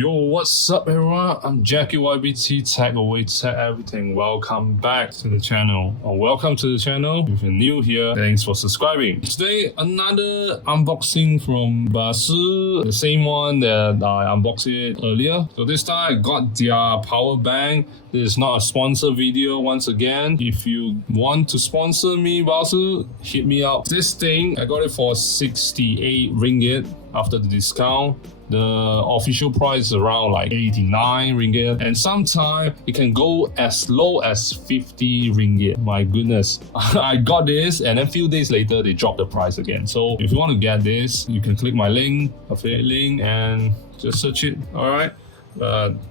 Yo, what's up everyone? I'm Jackie YBT, Tech Away Tech Everything. Welcome back to the channel, or welcome to the channel. If you're new here, thanks for subscribing. Today, another unboxing from Baseus, the same one that I unboxed it earlier. So this time I got their power bank. This is not a sponsor video once again. If you want to sponsor me, Baseus, hit me up. This thing, I got it for 68 ringgit after the discount. The official price is around like 89 ringgit, and sometimes it can go as low as 50 ringgit. My goodness. I got this, and then a few days later they dropped the price again. So if you want to get this, you can click my link, affiliate link, and just search it. All right.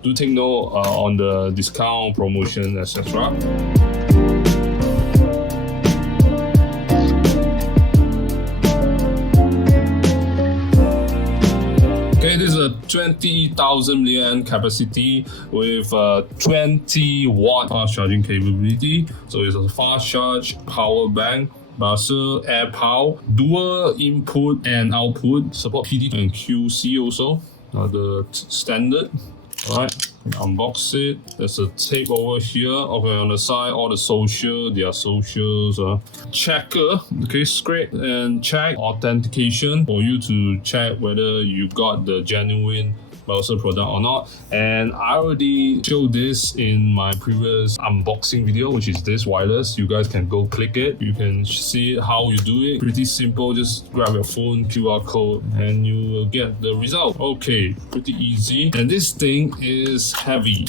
Do take note on the discount, promotion, etc. Okay, this is a 20,000 mAh capacity with 20 watt fast charging capability. So it's a fast charge power bank. Baseus Airpow, dual input and output, support PD and QC also. The standard. Alright, unbox it. There's a tape over here. Okay, on the side, all the their socials. Checker, okay, scrape and check authentication for you to check whether you got the genuine Baseus product or not. And I already showed this in my previous unboxing video, which is this wireless. You guys can go click it. You can see how you do it. Pretty simple. Just grab your phone, QR code, and you will get the result. Okay, pretty easy. And this thing is heavy.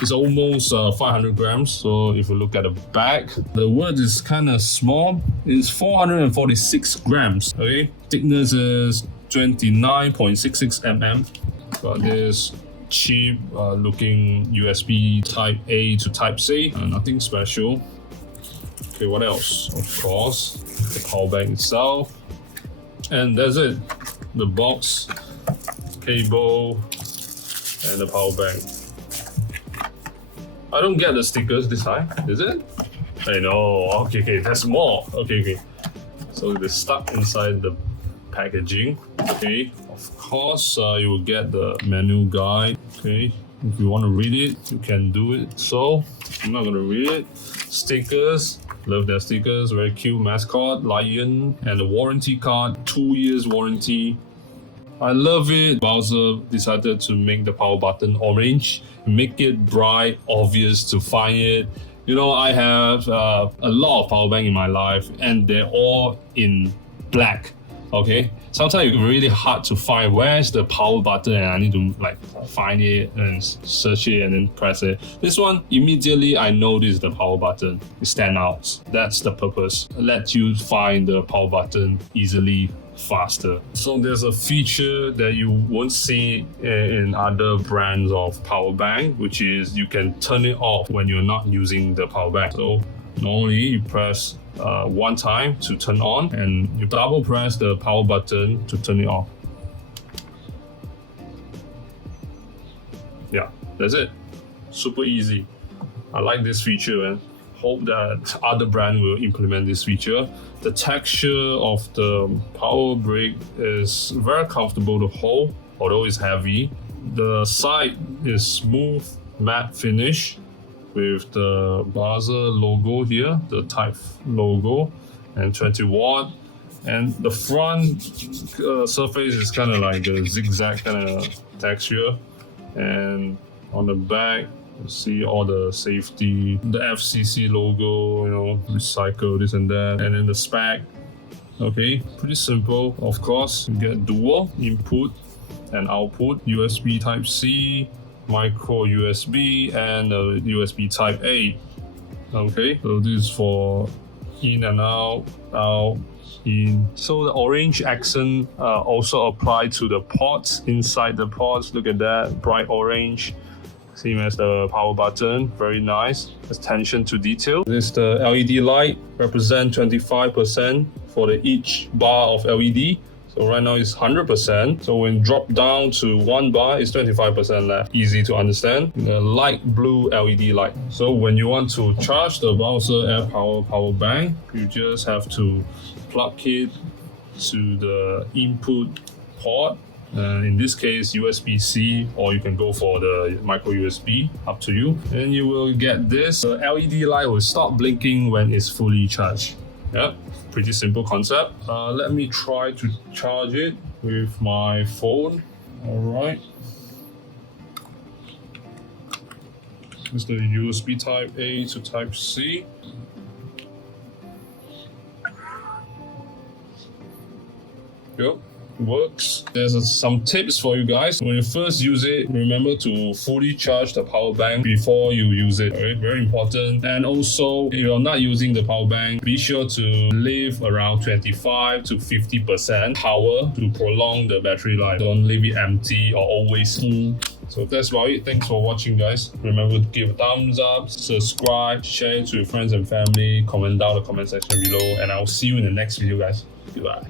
It's almost 500 grams. So if you look at the back, the word is kind of small. It's 446 grams. Okay, thickness is 29.66 mm. Got this cheap looking USB type A to type C, nothing special. Okay, what else? Of course, the power bank itself, and that's it. The box, cable, and the power bank. I don't get the stickers this time, is it? I know. Okay, that's more. Okay. So they're stuck inside the packaging. Okay, of course you will get the manual guide. Okay, if you want to read it, you can do it. So I'm not going to read it. Stickers, love their stickers, very cute mascot, lion, and the warranty card, 2 years warranty. I love it. Baseus decided to make the power button orange, make it bright, obvious to find it. You know, I have a lot of power bank in my life, and they're all in black. Okay, sometimes it's really hard to find where's the power button, and I need to like find it and search it and then press it. This one, immediately I know this is the power button. It stands out. That's the purpose. Let you find the power button easily, faster. So there's a feature that you won't see in other brands of power bank, which is you can turn it off when you're not using the power bank. So normally you press one time to turn on, and you double press the power button to turn it off. Yeah, that's it. Super easy. I like this feature, and hope that other brand will implement this feature. The texture of the power brick is very comfortable to hold, although it's heavy. The side is smooth matte finish with the Baseus logo here, the type logo, and 20 watt. And the front surface is kind of like a zigzag kind of texture. And on the back, you see all the safety, the FCC logo, you know, recycle, this and that. And then the spec. Okay, pretty simple. Of course, you get dual input and output, USB type C, micro USB, and a USB type A. Okay, so this is for in and out, in. So the orange accent also apply to the ports. Inside the ports, look at that, bright orange, same as the power button. Very nice attention to detail. This is the LED light, represent 25% for the each bar of LED. So right now it's 100%. So when drop down to 1 bar, it's 25% left. Easy to understand. The light blue LED light. So when you want to charge the Baseus Airpow power bank, you just have to plug it to the input port In this case, USB-C, or you can go for the micro USB, up to you. And you will get this. The LED light will stop blinking when it's fully charged. Yeah, pretty simple concept. Let me try to charge it with my phone. All right. This is the USB type A to type C. Yep, works. There's some tips for you guys. When you first use it, remember to fully charge the power bank before you use it. Right? Very important. And also, if you're not using the power bank, be sure to leave around 25 to 50% power to prolong the battery life. Don't leave it empty or always full. So that's about it. Thanks for watching, guys. Remember to give a thumbs up, subscribe, share it to your friends and family, comment down in the comment section below, and I'll see you in the next video, guys. Goodbye.